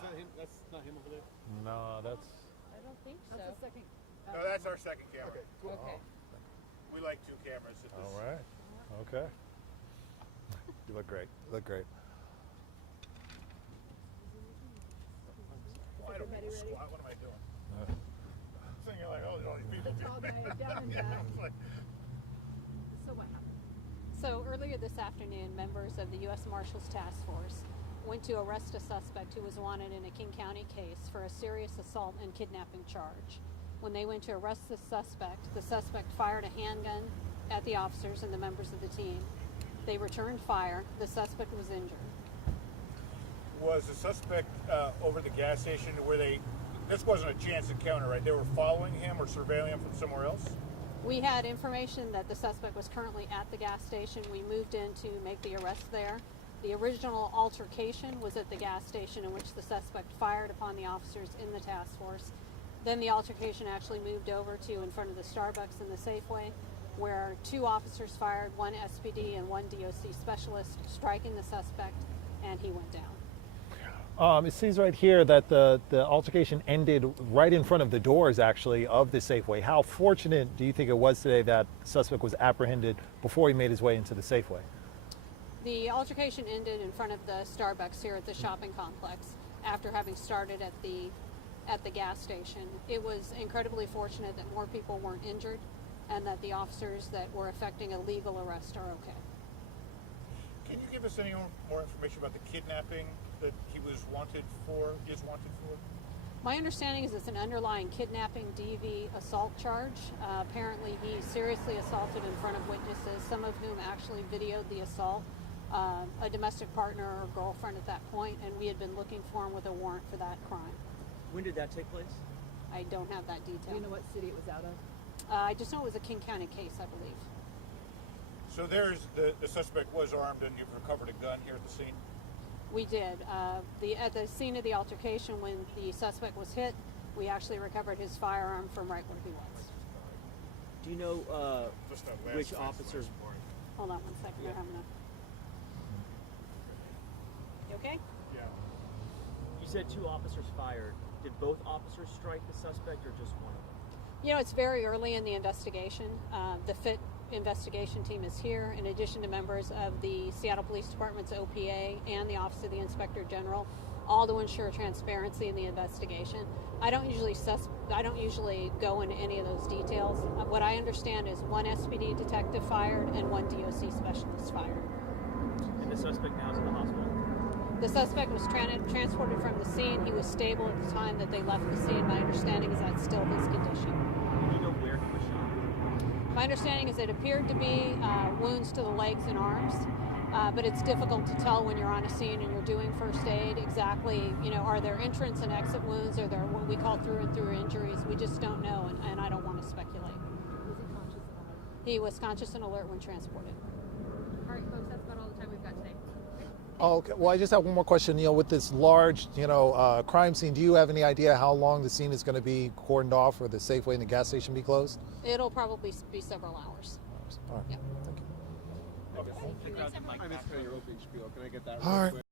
is that him? That's not him over there? No, that's... I don't think so. That's the second. No, that's our second camera. Okay, cool. Okay. We like two cameras. At this. All right. Okay. You look great. You look great. Well, I don't need to squat. What am I doing? Thinking like, oh, all these people. Tall guy down and back. So what happened? So earlier this afternoon, members of the U.S. Marshals Task Force went to arrest a suspect who was wanted in a King County case for a serious assault and kidnapping charge. When they went to arrest the suspect fired a handgun at the officers and the members of the team. They returned fire. The suspect was injured. Was the suspect over the gas station where this wasn't a chance encounter, right? They were following him or surveilling him from somewhere else? We had information that the suspect was currently at the gas station. We moved in to make the arrest there. The original altercation was at the gas station in which the suspect fired upon the officers in the task force. Then the altercation actually moved over to in front of the Starbucks in the Safeway, where two officers fired, one SPD and one DOC specialist, striking the suspect, and he went down. It seems right here that the altercation ended right in front of the doors, actually, of the Safeway. How fortunate do you think it was today that the suspect was apprehended before he made his way into the Safeway? The altercation ended in front of the Starbucks here at the shopping complex after having started at the gas station. It was incredibly fortunate that more people weren't injured and that the officers that were effecting a legal arrest are okay. Can you give us any more information about the kidnapping that he was wanted for, is wanted for? My understanding is it's an underlying kidnapping DV assault charge. Apparently he seriously assaulted in front of witnesses, some of whom actually videoed the assault, a domestic partner or girlfriend at that point, and we had been looking for him with a warrant for that crime. When did that take place? I don't have that Do detail. you know what city it was out of? I just know it was a King County case, I believe. So there's the suspect was armed and you've recovered a gun here at the scene? We did. At the scene of the altercation, when the suspect was hit, we actually recovered his firearm from right where he was. Do you know which officer? Hold on one second. Yeah. I have enough. You okay? Yeah. You said two officers fired. Did both officers strike the suspect or just one of them? You know, it's very early in the investigation. The FIT investigation team is here, in addition to members of the Seattle Police Department's OPA and the Office of the Inspector General, all to ensure transparency in the investigation. I don't usually go into any of those details. What I understand is one SPD detective fired and one DOC specialist fired. And the suspect now is in the hospital? The suspect was transported from the scene. He was stable at the time that they left the scene. My understanding is that's still his condition. Do you know where he was shot? My understanding is it appeared to be wounds to the legs and arms, but it's difficult to tell when you're on a scene and you're doing first aid exactly, are there entrance and exit wounds? Are there what we call through and through injuries? We just don't know, and I don't want to speculate. Was he conscious and alert? He was conscious and alert when transported. All right, folks, that's about all the time we've got today. Oh, okay. Well, I just have one more question. With this large, crime scene, do you have any idea how long the scene is going to be cordoned off, or the Safeway and the gas station be closed? It'll probably be several hours. All right. Yeah. Thank you. I missed your opening spiel. Can I get that? All right. Quick?